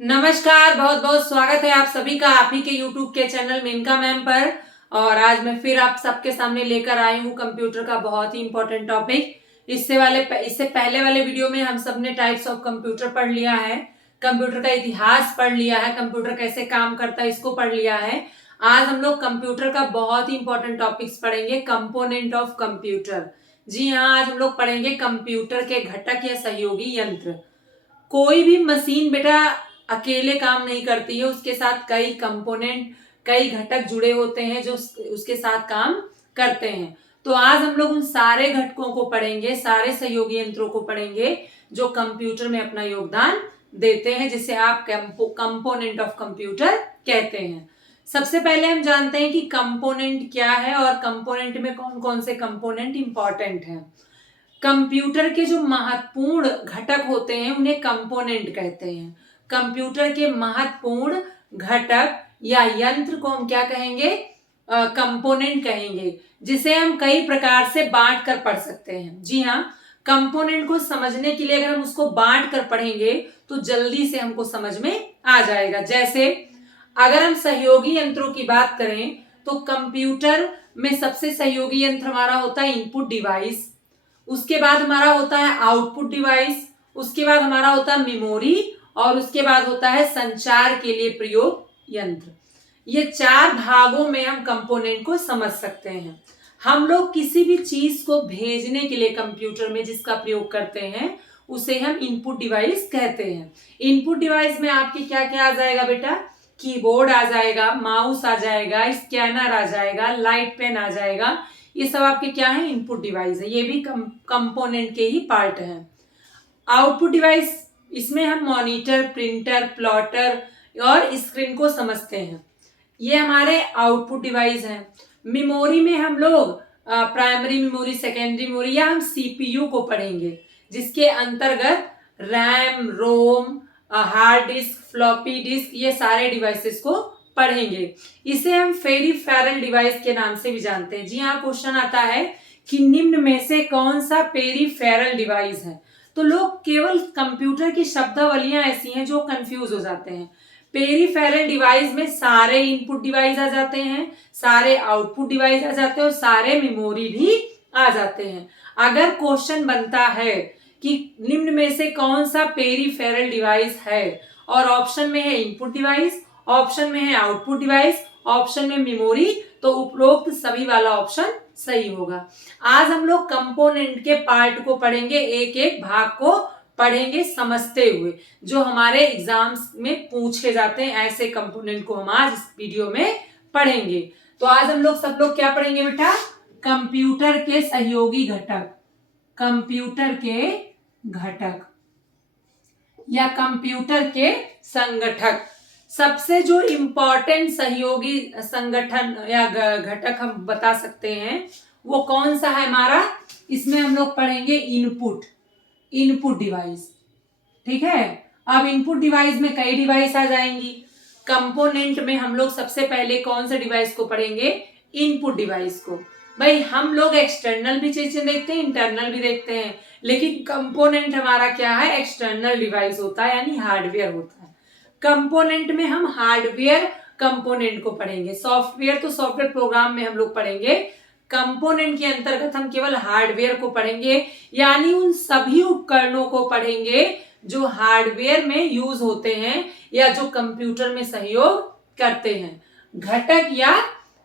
नमस्कार, बहुत बहुत स्वागत है आप सभी का आप ही के YouTube के चैनल मेनका मैम पर। और आज मैं फिर आप सबके सामने लेकर आई हूँ कंप्यूटर का बहुत ही इंपॉर्टेंट टॉपिक। इससे पहले वाले वीडियो में हम सब ने टाइप्स ऑफ कंप्यूटर पढ़ लिया है, कंप्यूटर का इतिहास पढ़ लिया है, कंप्यूटर कैसे काम करता है इसको पढ़ लिया है। आज हम लोग कंप्यूटर का बहुत ही इंपॉर्टेंट टॉपिक्स पढ़ेंगे, कंपोनेंट ऑफ कंप्यूटर। जी हाँ, आज हम लोग पढ़ेंगे कंप्यूटर के घटक या सहयोगी यंत्र। कोई भी मशीन बेटा अकेले काम नहीं करती है, उसके साथ कई कंपोनेंट, कई घटक जुड़े होते हैं जो उसके साथ काम करते हैं। तो आज हम लोग उन सारे घटकों को पढ़ेंगे, सारे सहयोगी यंत्रों को पढ़ेंगे जो कंप्यूटर में अपना योगदान देते हैं, जिसे आप कंपोनेंट ऑफ कंप्यूटर कहते हैं। सबसे पहले हम जानते हैं कि कंपोनेंट क्या है और कंपोनेंट में कौन कौन से कंपोनेंट इंपॉर्टेंट हैं। कंप्यूटर के जो महत्वपूर्ण घटक होते हैं उन्हें कंपोनेंट कहते हैं। कंप्यूटर के महत्वपूर्ण घटक या यंत्र को हम क्या कहेंगे? कंपोनेंट कहेंगे, जिसे हम कई प्रकार से बांट कर पढ़ सकते हैं। जी हाँ, कंपोनेंट को समझने के लिए अगर हम उसको बांट कर पढ़ेंगे तो जल्दी से हमको समझ में आ जाएगा। जैसे अगर हम सहयोगी यंत्रों की बात करें तो कंप्यूटर में सबसे सहयोगी यंत्र हमारा होता है इनपुट डिवाइस, उसके बाद हमारा होता है आउटपुट डिवाइस, उसके बाद हमारा होता है मेमोरी और उसके बाद होता है संचार के लिए प्रयोग यंत्र। ये चार भागों में हम कंपोनेंट को समझ सकते हैं। हम लोग किसी भी चीज को भेजने के लिए कंप्यूटर में जिसका प्रयोग करते हैं उसे हम इनपुट डिवाइस कहते हैं। इनपुट डिवाइस में आपके क्या क्या आ जाएगा बेटा? कीबोर्ड आ जाएगा, माउस आ जाएगा, स्कैनर आ जाएगा, लाइट पेन आ जाएगा। ये सब आपके क्या है? इनपुट डिवाइस है। ये भी कंपोनेंट के ही पार्ट हैं। आउटपुट डिवाइस, इसमें हम मॉनिटर, प्रिंटर, प्लॉटर और स्क्रीन को समझते हैं। ये हमारे आउटपुट डिवाइस हैं। मेमोरी में हम लोग प्राइमरी मेमोरी, सेकेंडरी मेमोरी या हम सीपीयू को पढ़ेंगे, जिसके अंतर्गत रैम, रोम, हार्ड डिस्क, फ्लॉपी डिस्क, ये सारे डिवाइसेस को पढ़ेंगे। इसे हम पेरिफेरल डिवाइस के नाम से भी जानते हैं। जी हाँ, क्वेश्चन आता है कि निम्न में से कौन सा पेरिफेरल डिवाइस है? तो लोग केवल कंप्यूटर की शब्दावलियां ऐसी हैं जो कंफ्यूज हो जाते हैं। पेरिफेरल डिवाइस में सारे इनपुट डिवाइस आ जाते हैं, सारे आउटपुट डिवाइस आ जाते हैं और सारे मेमोरी भी आ जाते हैं। अगर क्वेश्चन बनता है कि निम्न में से कौन सा पेरिफेरल डिवाइस है और ऑप्शन में है इनपुट डिवाइस, ऑप्शन में है आउटपुट डिवाइस, ऑप्शन में मेमोरी, तो उपरोक्त सभी वाला ऑप्शन सही होगा। आज हम लोग कंपोनेंट के पार्ट को पढ़ेंगे, एक एक भाग को पढ़ेंगे समझते हुए, जो हमारे एग्जाम्स में पूछे जाते हैं। ऐसे कंपोनेंट को हम आज इस वीडियो में पढ़ेंगे। तो आज हम लोग सब लोग क्या पढ़ेंगे बेटा? कंप्यूटर के सहयोगी घटक, कंप्यूटर के घटक या कंप्यूटर के संगठक। सबसे जो इंपॉर्टेंट सहयोगी संगठन या घटक हम बता सकते हैं वो कौन सा है हमारा? इसमें हम लोग पढ़ेंगे इनपुट डिवाइस। ठीक है, अब इनपुट डिवाइस में कई डिवाइस आ जाएंगी। कंपोनेंट में हम लोग सबसे पहले कौन से डिवाइस को पढ़ेंगे? इनपुट डिवाइस को। भाई हम लोग एक्सटर्नल भी चीजें देखते हैं, इंटरनल भी देखते हैं, लेकिन कंपोनेंट हमारा क्या है? एक्सटर्नल डिवाइस होता है, यानी हार्डवेयर होता है। कंपोनेंट में हम हार्डवेयर कंपोनेंट को पढ़ेंगे। सॉफ्टवेयर तो सॉफ्टवेयर प्रोग्राम में हम लोग पढ़ेंगे। कंपोनेंट के अंतर्गत हम केवल हार्डवेयर को पढ़ेंगे, यानी उन सभी उपकरणों को पढ़ेंगे जो हार्डवेयर में यूज होते हैं या जो कंप्यूटर में सहयोग करते हैं। घटक या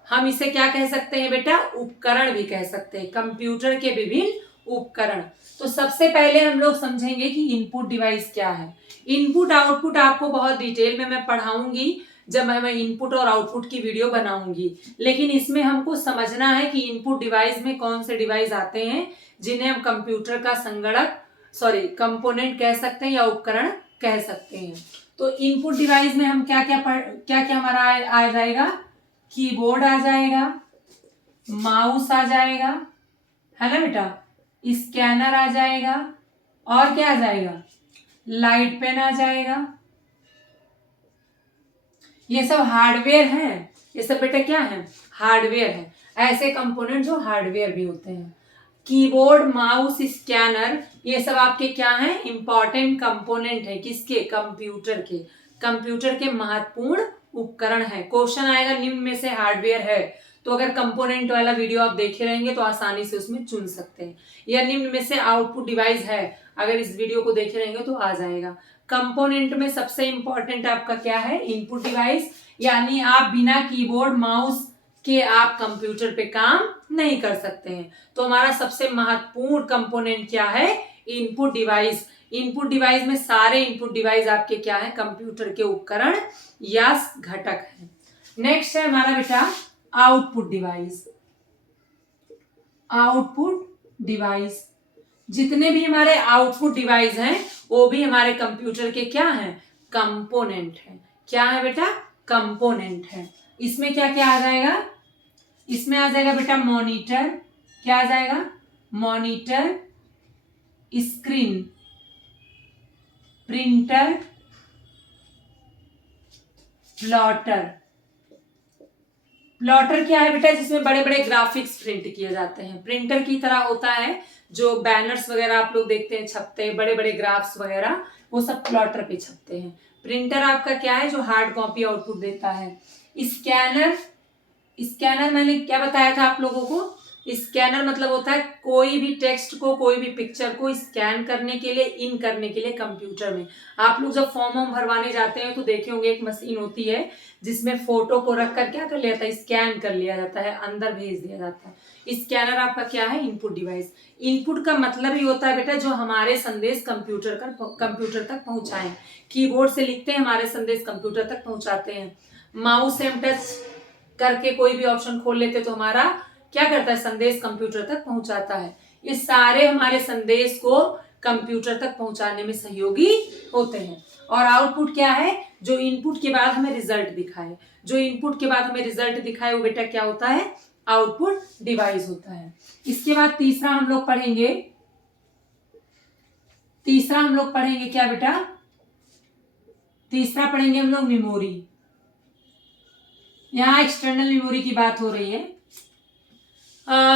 हम इसे क्या कह सकते हैं बेटा? उपकरण भी कह सकते हैं, कंप्यूटर के विभिन्न उपकरण। तो सबसे पहले हम लोग समझेंगे कि इनपुट डिवाइस क्या है। इनपुट आउटपुट आपको बहुत डिटेल में मैं पढ़ाऊंगी जब मैं इनपुट और आउटपुट की वीडियो बनाऊंगी, लेकिन इसमें हमको समझना है कि इनपुट डिवाइस में कौन से डिवाइस आते हैं जिन्हें हम कंप्यूटर का कंपोनेंट कह सकते हैं या उपकरण कह सकते हैं। तो इनपुट डिवाइस में हम क्या क्या हमारा आ जाएगा? कीबोर्ड आ जाएगा, माउस आ जाएगा, है ना बेटा, स्कैनर आ जाएगा, और क्या आ जाएगा? लाइट पेन आ जाएगा। ये सब हार्डवेयर हैं। ये सब बेटा क्या है? हार्डवेयर है। ऐसे कंपोनेंट जो हार्डवेयर भी होते हैं। कीबोर्ड, माउस, स्कैनर, ये सब आपके क्या हैं? इंपॉर्टेंट कंपोनेंट है। किसके? कंप्यूटर के। कंप्यूटर के महत्वपूर्ण उपकरण है। क्वेश्चन आएगा निम्न में से हार्डवेयर है, तो अगर कंपोनेंट वाला वीडियो आप देखे रहेंगे तो आसानी से उसमें चुन सकते हैं। या निम्न में से आउटपुट डिवाइस है, अगर इस वीडियो को देखे रहेंगे तो आ जाएगा। कंपोनेंट में सबसे इंपॉर्टेंट आपका क्या है, इनपुट डिवाइस, यानी आप बिना कीबोर्ड माउस के आप कंप्यूटर पे काम नहीं कर सकते हैं। तो हमारा सबसे महत्वपूर्ण कंपोनेंट क्या है, इनपुट डिवाइस। इनपुट डिवाइस में सारे इनपुट डिवाइस आपके क्या है, कंप्यूटर के उपकरण या घटक है। नेक्स्ट है हमारा बेटा आउटपुट डिवाइस। आउटपुट डिवाइस, जितने भी हमारे आउटपुट डिवाइस हैं वो भी हमारे कंप्यूटर के क्या हैं, कंपोनेंट है। क्या है बेटा, कंपोनेंट है। इसमें क्या क्या आ जाएगा, इसमें आ जाएगा बेटा मॉनिटर, क्या आ जाएगा, monitor, screen, printer, plotter. Plotter क्या है बेटा, जिसमें बड़े बड़े ग्राफिक्स प्रिंट किए जाते हैं। प्रिंटर की तरह होता है, जो बैनर्स वगैरह आप लोग देखते हैं छपते हैं, बड़े बड़े ग्राफ्स वगैरह, वो सब प्लॉटर पे छपते हैं। प्रिंटर आपका क्या है, जो हार्ड कॉपी आउटपुट देता है। स्कैनर, स्कैनर मैंने क्या बताया था आप लोगों को, स्कैनर मतलब होता है कोई भी टेक्स्ट को, कोई भी पिक्चर को स्कैन करने के लिए, इन करने के लिए कंप्यूटर में। आप लोग जब फॉर्म वॉर्म भरवाने जाते हैं तो देखे होंगे एक मशीन होती है जिसमें फोटो को रखकर क्या कर लिया जाता है, स्कैन कर लिया जाता है, अंदर भेज दिया जाता है। स्कैनर आपका क्या है, इनपुट डिवाइस। इनपुट का मतलब ही होता है बेटा जो हमारे संदेश कंप्यूटर तक पहुंचाएं। कीबोर्ड से लिखते हैं, हमारे संदेश कंप्यूटर तक पहुंचाते हैं। माउस से हम टच करके कोई भी ऑप्शन खोल लेते तो हमारा क्या करता है, संदेश कंप्यूटर तक पहुंचाता है। ये सारे हमारे संदेश को कंप्यूटर तक पहुंचाने में सहयोगी होते हैं। और आउटपुट क्या है, जो इनपुट के बाद हमें रिजल्ट दिखाए। जो इनपुट के बाद हमें रिजल्ट दिखाए वो बेटा क्या होता है, आउटपुट डिवाइस होता है। इसके बाद तीसरा हम लोग पढ़ेंगे, क्या बेटा, तीसरा पढ़ेंगे हम लोग मेमोरी। यहाँ एक्सटर्नल मेमोरी की बात हो रही है।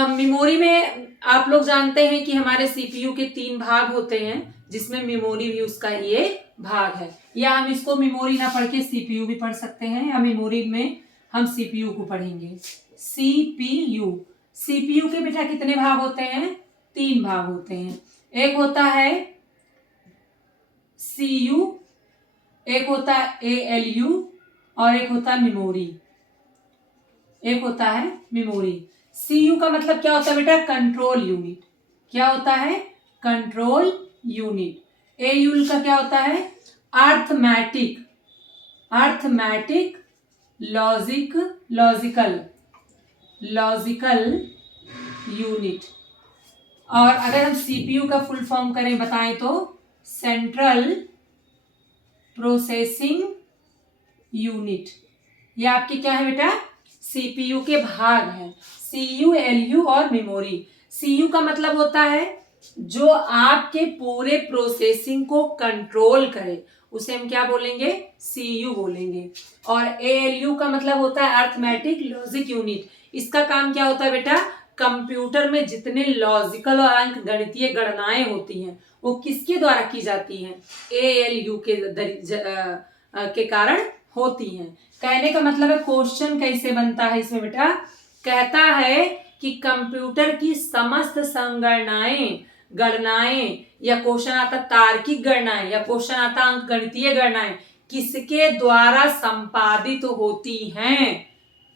मेमोरी में आप लोग जानते हैं कि हमारे सीपीयू के 3 भाग होते हैं, जिसमें मेमोरी भी उसका ये भाग है। या हम इसको मेमोरी ना पढ़ के सीपीयू भी पढ़ सकते हैं, या मेमोरी में हम सीपीयू को पढ़ेंगे। सीपीयू, सीपीयू के बेटा कितने भाग होते हैं, 3 भाग होते हैं। एक होता है सीयू, एक होता है एएलयू, और एक होता है मेमोरी। एक होता है मेमोरी। सीयू का मतलब क्या होता है बेटा, कंट्रोल यूनिट। क्या होता है, कंट्रोल यूनिट। एयू का क्या होता है, अर्थमेटिक, लॉजिकल यूनिट। और अगर हम सीपीयू का फुल फॉर्म करें बताएं तो सेंट्रल प्रोसेसिंग यूनिट। ये आपके क्या है बेटा, सीपीयू के भाग हैं, सीयू, एलयू और मेमोरी। सीयू का मतलब होता है जो आपके पूरे प्रोसेसिंग को कंट्रोल करे, उसे हम क्या बोलेंगे, सीयू बोलेंगे। और एएलयू का मतलब होता है अर्थमेटिक लॉजिक यूनिट। इसका काम क्या होता है बेटा, कंप्यूटर में जितने लॉजिकल और अंक गणितीय गणनाएं होती हैं वो किसके द्वारा की जाती हैं, एएलयू के कारण होती हैं। कहने का मतलब है क्वेश्चन कैसे बनता है इसमें बेटा, कहता है कि कंप्यूटर की समस्त संगणनाएं, गणनाएं, या क्वेश्चन आता तार्किक गणनाएं, या क्वेश्चन आता अंक गणितीय गणनाएं किसके द्वारा संपादित होती हैं,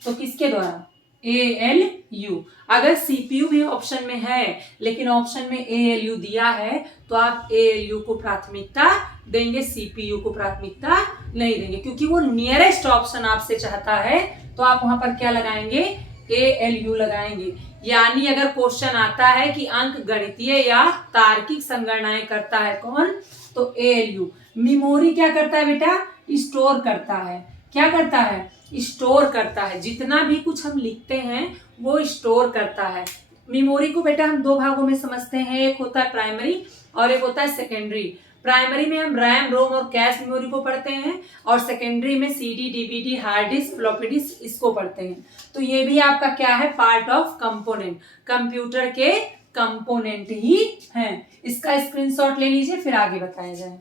तो किसके द्वारा, एएलयू। अगर सीपीयू भी ऑप्शन में है लेकिन ऑप्शन में एएलयू दिया है तो आप एएलयू को प्राथमिकता देंगे, सीपीयू को प्राथमिकता नहीं देंगे, क्योंकि वो नियरेस्ट ऑप्शन आपसे चाहता है तो आप वहां पर क्या लगाएंगे, एएलयू लगाएंगे। यानी अगर क्वेश्चन आता है कि अंक गणितीय या तार्किक संगणनाएं करता है कौन, तो एएलयू। मेमोरी क्या करता है बेटा, स्टोर करता है। क्या करता है, स्टोर करता है। जितना भी कुछ हम लिखते हैं वो स्टोर करता है। मेमोरी को बेटा हम 2 भागों में समझते हैं, एक होता है प्राइमरी और एक होता है सेकेंडरी। प्राइमरी में हम रैम, रोम और कैश मेमोरी को पढ़ते हैं, और सेकेंडरी में CD, DVD, hard disk, floppy disk इसको पढ़ते हैं। तो ये भी आपका क्या है, पार्ट ऑफ कंपोनेंट, कंप्यूटर के कंपोनेंट ही हैं। इसका स्क्रीनशॉट ले लीजिए फिर आगे बताया जाए।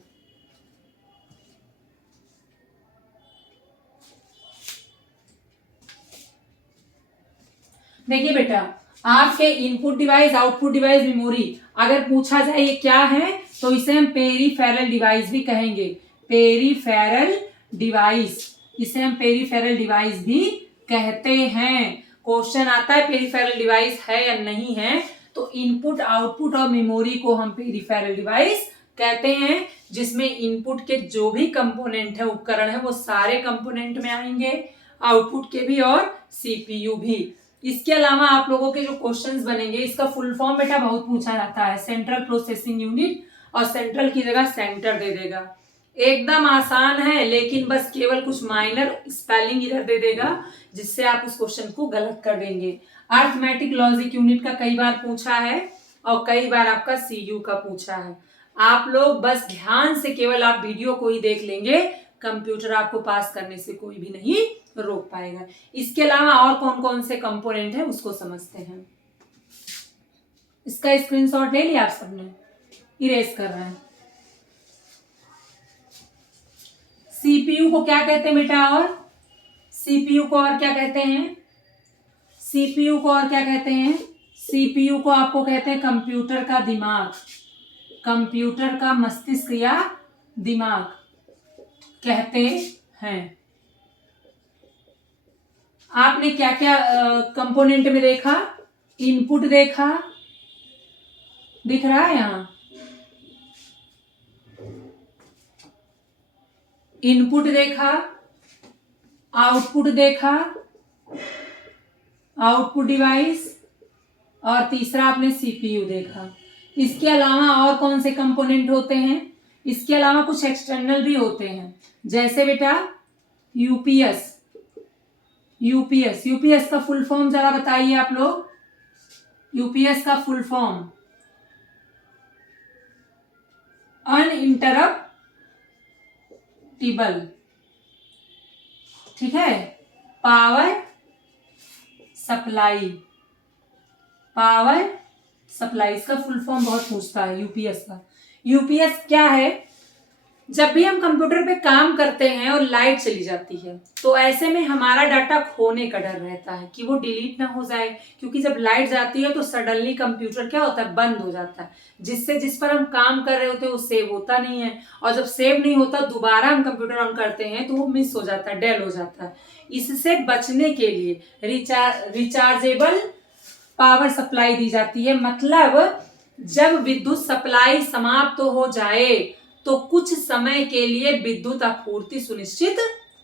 देखिए बेटा, आपके input device, output device, memory अगर पूछा जाए ये क्या है तो इसे हम पेरिफेरल डिवाइस भी कहेंगे। पेरिफेरल डिवाइस, इसे हम पेरिफेरल डिवाइस भी कहते हैं। क्वेश्चन आता है पेरिफेरल डिवाइस है या नहीं है, तो इनपुट, आउटपुट और मेमोरी को हम पेरिफेरल डिवाइस कहते हैं, जिसमें इनपुट के जो भी कंपोनेंट है, उपकरण है, वो सारे कंपोनेंट में आएंगे, आउटपुट के भी और सीपीयू भी। इसके अलावा आप लोगों के जो क्वेश्चंस बनेंगे, इसका फुल फॉर्म बेटा बहुत पूछा जाता है, सेंट्रल प्रोसेसिंग यूनिट, और सेंट्रल की जगह सेंटर दे देगा। एकदम आसान है, लेकिन बस केवल कुछ माइनर स्पेलिंग एरर दे देगा, जिससे आप उस क्वेश्चन को गलत कर देंगे। अरिथमेटिक लॉजिक यूनिट का कई बार पूछा है और कई बार आपका सीयू का पूछा है। आप लोग बस ध्यान से केवल आप वीडियो को ही देख लेंगे, कंप्यूटर आपको पास करने से कोई भी नहीं रोक पाएगा। इसके अलावा और कौन कौन से कंपोनेंट है उसको समझते हैं। इसका स्क्रीनशॉट ले लिया आप सबने, इरेज कर रहे हैं। सीपीयू को क्या कहते हैं बेटा, और सीपीयू को और क्या कहते हैं, सीपीयू को और क्या कहते हैं, सीपीयू को आपको कहते हैं कंप्यूटर का दिमाग, कंप्यूटर का मस्तिष्क या दिमाग कहते हैं। आपने क्या क्या कंपोनेंट में देखा, इनपुट देखा, दिख रहा है यहां, इनपुट देखा, आउटपुट देखा, आउटपुट डिवाइस, और तीसरा आपने सीपीयू देखा। इसके अलावा और कौन से कंपोनेंट होते हैं, इसके अलावा कुछ एक्सटर्नल भी होते हैं, जैसे बेटा यूपीएस। यूपीएस, यूपीएस का फुल फॉर्म जरा बताइए आप लोग। यूपीएस का फुल फॉर्म अनइंटरप्टिबल, ठीक है, पावर सप्लाई। पावर सप्लाई, इसका फुल फॉर्म बहुत पूछता है यूपीएस का। यूपीएस क्या है, जब भी हम कंप्यूटर पे काम करते हैं और लाइट चली जाती है, तो ऐसे में हमारा डाटा खोने का डर रहता है कि वो डिलीट ना हो जाए, क्योंकि जब लाइट जाती है तो सडनली कंप्यूटर क्या होता है, बंद हो जाता है, जिससे जिस पर हम काम कर रहे होते हैं वो सेव होता नहीं है, और जब सेव नहीं होता दोबारा हम कंप्यूटर ऑन करते हैं तो वो मिस हो जाता है, डेल हो जाता है। इससे बचने के लिए रिचार्जेबल पावर सप्लाई दी जाती है। मतलब जब विद्युत सप्लाई समाप्त हो जाए तो कुछ समय के लिए विद्युत आपूर्ति सुनिश्चित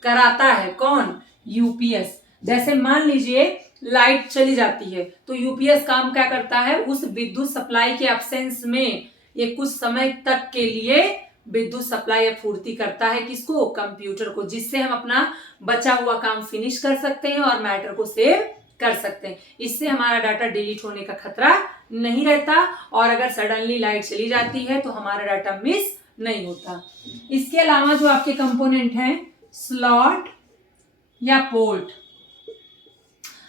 कराता है। कौन, यूपीएस। जैसे मान लीजिए लाइट चली जाती है तो यूपीएस काम क्या करता है, उस विद्युत सप्लाई के एब्सेंस में ये कुछ समय तक के लिए विद्युत सप्लाई आपूर्ति करता है, किसको, कंप्यूटर को, जिससे हम अपना बचा हुआ काम फिनिश कर सकते हैं और मैटर को सेव कर सकते हैं। इससे हमारा डाटा डिलीट होने का खतरा नहीं रहता, और अगर सडनली लाइट चली जाती है तो हमारा डाटा मिस नहीं होता। इसके अलावा जो आपके कंपोनेंट हैं, स्लॉट या पोर्ट,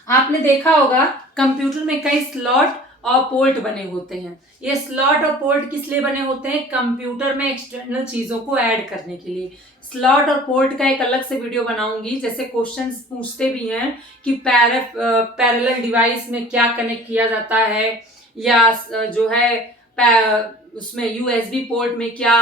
आपने देखा होगा कंप्यूटर में कई स्लॉट और पोर्ट बने होते हैं। ये स्लॉट और पोर्ट किस लिए बने होते हैं, कंप्यूटर में एक्सटर्नल चीजों को ऐड करने के लिए। स्लॉट और पोर्ट का एक अलग से वीडियो बनाऊंगी, जैसे क्वेश्चंस पूछते भी हैं कि पैरेलल डिवाइस में क्या कनेक्ट किया जाता है, या जो है उसमें यूएसबी पोर्ट में क्या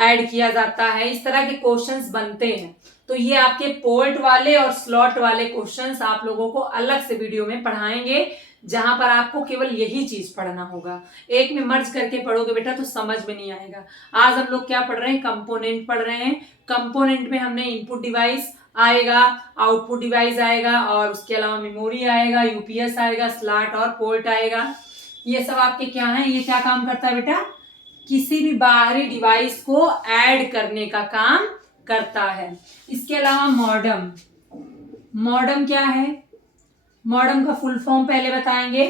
ऐड किया जाता है, इस तरह के क्वेश्चंस बनते हैं। तो ये आपके पोर्ट वाले और स्लॉट वाले क्वेश्चंस आप लोगों को अलग से वीडियो में पढ़ाएंगे, जहां पर आपको केवल यही चीज पढ़ना होगा। एक में मर्ज करके पढ़ोगे बेटा तो समझ में नहीं आएगा। आज हम लोग क्या पढ़ रहे हैं, कंपोनेंट पढ़ रहे हैं। कंपोनेंट में हमने इनपुट डिवाइस आएगा, आउटपुट डिवाइस आएगा, और उसके अलावा मेमोरी आएगा, यूपीएस आएगा, स्लॉट और पोर्ट आएगा। ये सब आपके क्या है, ये क्या काम करता है बेटा, किसी भी बाहरी डिवाइस को ऐड करने का काम करता है। इसके अलावा मॉडम, मॉडम क्या है, मॉडम का फुल फॉर्म पहले बताएंगे,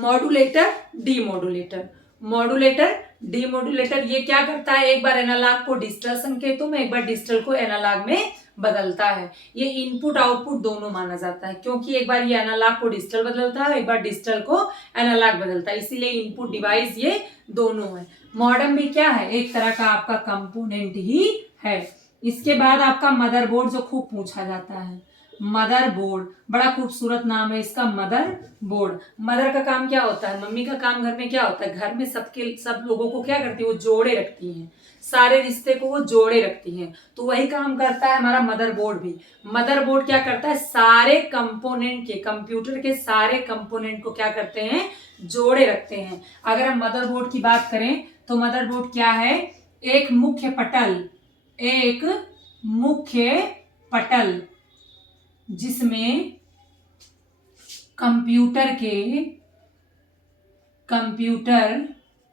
मॉड्यूलेटर, डीमॉड्यूलेटर। मॉड्यूलेटर, डीमॉड्यूलेटर ये क्या करता है, एक बार एनालॉग को डिजिटल संकेतों में, एक बार डिजिटल को एनालॉग में बदलता है। ये इनपुट आउटपुट दोनों माना जाता है, क्योंकि एक बार ये एनालॉग को डिजिटल बदलता है, एक बार डिजिटल को एनालॉग बदलता है, इसीलिए इनपुट डिवाइस ये दोनों है। मॉडम भी क्या है, एक तरह का आपका कंपोनेंट ही है। इसके बाद आपका मदरबोर्ड, जो खूब पूछा जाता है। मदर बोर्ड, बड़ा खूबसूरत नाम है इसका, मदर बोर्ड। मदर का काम क्या होता है, मम्मी का काम घर में क्या होता है, घर में सब लोगों को क्या करती है, वो जोड़े रखती हैं, सारे रिश्ते को वो जोड़े रखती हैं। तो वही काम करता है हमारा मदरबोर्ड भी। मदरबोर्ड क्या करता है, सारे कंपोनेंट के, कंप्यूटर के सारे कंपोनेंट को क्या करते हैं, जोड़े रखते हैं। अगर हम मदरबोर्ड की बात करें तो मदरबोर्ड क्या है, एक मुख्य पटल, एक मुख्य पटल जिसमें कंप्यूटर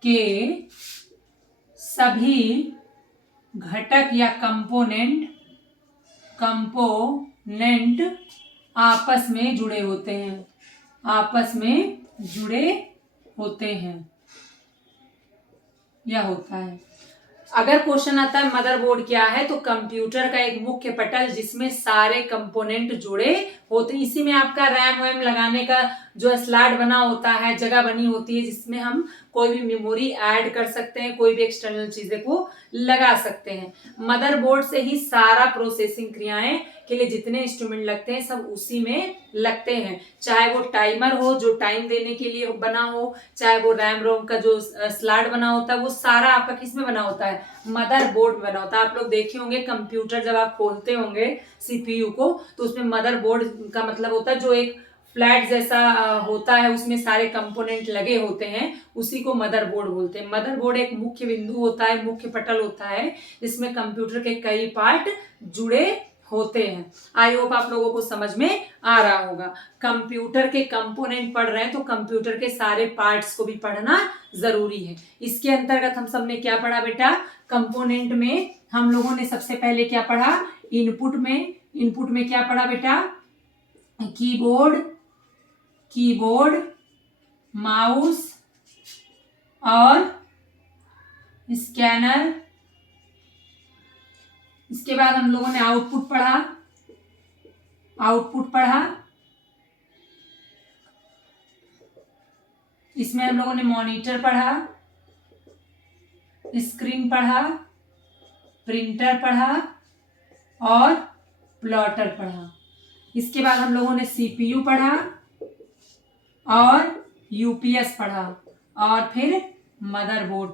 के सभी घटक या कंपोनेंट आपस में जुड़े होते हैं, आपस में जुड़े होते हैं, यह होता है। अगर क्वेश्चन आता है मदरबोर्ड क्या है, तो कंप्यूटर का एक मुख्य पटल जिसमें सारे कंपोनेंट जुड़े होते हैं। इसी में आपका रैम वैम लगाने का जो स्लॉट बना होता है, जगह बनी होती है जिसमें हम कोई भी मेमोरी ऐड कर सकते हैं, कोई भी एक्सटर्नल चीजें को लगा सकते हैं। मदरबोर्ड से ही सारा प्रोसेसिंग क्रियाएं के लिए जितने इंस्ट्रूमेंट लगते हैं सब उसी में लगते हैं। चाहे वो टाइमर हो जो टाइम देने के लिए बना हो, चाहे वो रैम रोम का जो स्लॉट बना होता है, वो सारा आपका किस में बना होता है, मदरबोर्ड में बना होता है। आप लोग देखे होंगे कंप्यूटर जब आप खोलते होंगे सीपीयू को, तो उसमें मदरबोर्ड का मतलब होता है जो एक फ्लैट जैसा होता है, उसमें सारे कंपोनेंट लगे होते हैं, उसी को मदरबोर्ड बोलते हैं। मदरबोर्ड एक मुख्य बिंदु होता है, मुख्य पटल होता है जिसमें कंप्यूटर के कई पार्ट जुड़े होते हैं। आई होप आप लोगों को समझ में आ रहा होगा। कंप्यूटर के कंपोनेंट पढ़ रहे हैं तो कंप्यूटर के सारे पार्ट्स को भी पढ़ना जरूरी है। इसके अंतर्गत हम सबने क्या पढ़ा बेटा, कंपोनेंट में हम लोगों ने सबसे पहले क्या पढ़ा, इनपुट में क्या पढ़ा बेटा, कीबोर्ड, माउस और स्कैनर। इसके बाद हम लोगों ने आउटपुट पढ़ा, इसमें हम लोगों ने मॉनिटर पढ़ा, स्क्रीन पढ़ा, प्रिंटर पढ़ा और प्लॉटर पढ़ा। इसके बाद हम लोगों ने सीपीयू पढ़ा और यूपीएस पढ़ा और फिर मदरबोर्ड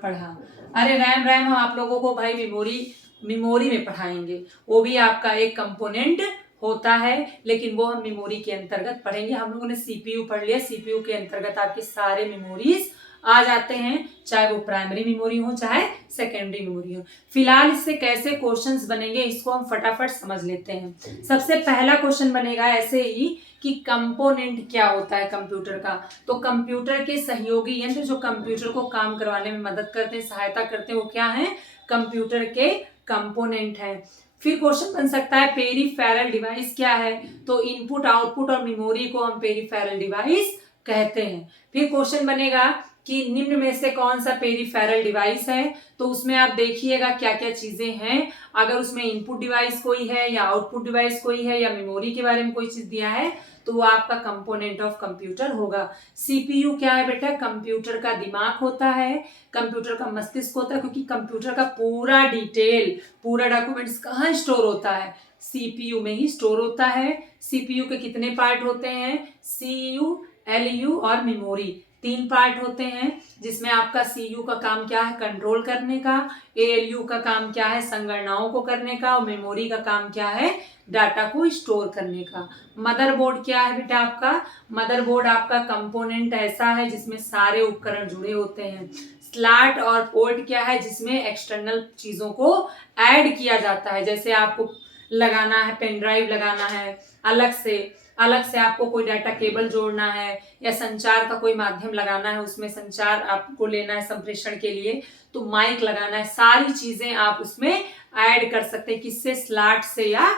पढ़ा। अरे रैम हम आप लोगों को भाई मेमोरी में पढ़ाएंगे, वो भी आपका एक कंपोनेंट होता है, लेकिन वो हम मेमोरी के अंतर्गत पढ़ेंगे। हम लोगों ने सीपीयू पढ़ लिया, सीपीयू के अंतर्गत आपके सारे मेमोरीज आ जाते हैं, चाहे वो प्राइमरी मेमोरी हो चाहे सेकेंडरी मेमोरी हो। फिलहाल इससे कैसे क्वेश्चंस बनेंगे इसको हम फटाफट समझ लेते हैं। सबसे पहला क्वेश्चन बनेगा ऐसे ही कि कंपोनेंट क्या होता है कंप्यूटर का। तो कंप्यूटर के सहयोगी यंत्र जो कंप्यूटर को काम करवाने में मदद करते हैं, सहायता करते हैं, वो क्या है, कंप्यूटर के कंपोनेंट है। फिर क्वेश्चन बन सकता है पेरिफेरल डिवाइस क्या है, तो इनपुट आउटपुट और मेमोरी को हम पेरिफेरल डिवाइस कहते हैं। फिर क्वेश्चन बनेगा कि निम्न में से कौन सा पेरिफेरल डिवाइस है, तो उसमें आप देखिएगा क्या क्या चीजें हैं। अगर उसमें इनपुट डिवाइस कोई है या आउटपुट डिवाइस कोई है या मेमोरी के बारे में कोई चीज दिया है तो वो आपका कंपोनेंट ऑफ कंप्यूटर होगा। सीपीयू क्या है बेटा, कंप्यूटर का दिमाग होता है, कंप्यूटर का मस्तिष्क होता है, क्योंकि कंप्यूटर का पूरा डिटेल, पूरा डॉक्यूमेंट्स कहाँ स्टोर होता है, सीपीयू में ही स्टोर होता है। सीपीयू के कितने पार्ट होते हैं, सीयू, एलयू और मेमोरी, 3 पार्ट होते हैं, जिसमें आपका सीयू का काम क्या है, कंट्रोल करने का, एएलयू का काम क्या है, संगणनाओं को करने का, और मेमोरी का काम क्या है, डाटा को स्टोर करने का। मदरबोर्ड क्या है बेटा आपका, मदरबोर्ड आपका कंपोनेंट ऐसा है जिसमें सारे उपकरण जुड़े होते हैं। स्लॉट और पोर्ट क्या है, जिसमें एक्सटर्नल चीजों को ऐड किया जाता है, जैसे आपको लगाना है, पेन ड्राइव लगाना है, अलग से आपको कोई डाटा केबल जोड़ना है या संचार का कोई माध्यम लगाना है, उसमें संचार आपको लेना है संप्रेषण के लिए, तो माइक लगाना है, सारी चीजें आप उसमें ऐड कर सकते हैं, किससे, स्लॉट से या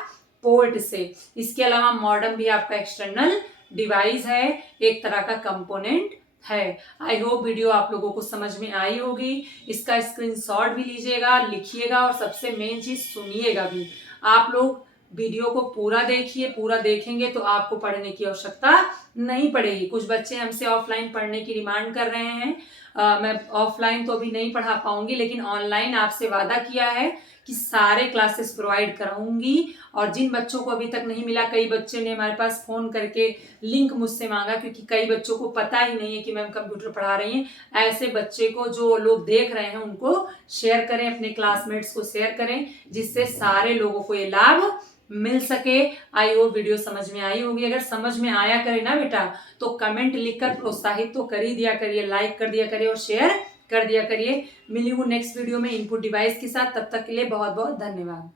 पोर्ट से। इसके अलावा मॉडेम भी आपका एक्सटर्नल डिवाइस है, एक तरह का कंपोनेंट है। आई होप वीडियो आप लोगों को समझ में आई होगी। इसका स्क्रीनशॉट भी लीजिएगा, लिखिएगा और सबसे मेन चीज सुनिएगा भी। आप लोग वीडियो को पूरा देखिए, पूरा देखेंगे तो आपको पढ़ने की आवश्यकता नहीं पड़ेगी। कुछ बच्चे हमसे ऑफलाइन पढ़ने की डिमांड कर रहे हैं, मैं ऑफलाइन तो अभी नहीं पढ़ा पाऊंगी, लेकिन ऑनलाइन आपसे वादा किया है कि सारे क्लासेस प्रोवाइड कराऊंगी। और जिन बच्चों को अभी तक नहीं मिला, कई बच्चे ने हमारे पास फोन करके लिंक मुझसे मांगा, क्योंकि कई बच्चों को पता ही नहीं है कि मैम कंप्यूटर पढ़ा रही हैं। ऐसे बच्चे को, जो लोग देख रहे हैं, उनको शेयर करें, अपने क्लासमेट्स को शेयर करें, जिससे सारे लोगों को ये लाभ मिल सके। आई होप वीडियो समझ में आई होगी। अगर समझ में आया करे ना बेटा, तो कमेंट लिखकर प्रोत्साहित तो कर ही दिया करिए, लाइक कर दिया करिए और शेयर कर दिया करिए। मिली हूँ नेक्स्ट वीडियो में इनपुट डिवाइस के साथ, तब तक के लिए बहुत बहुत धन्यवाद।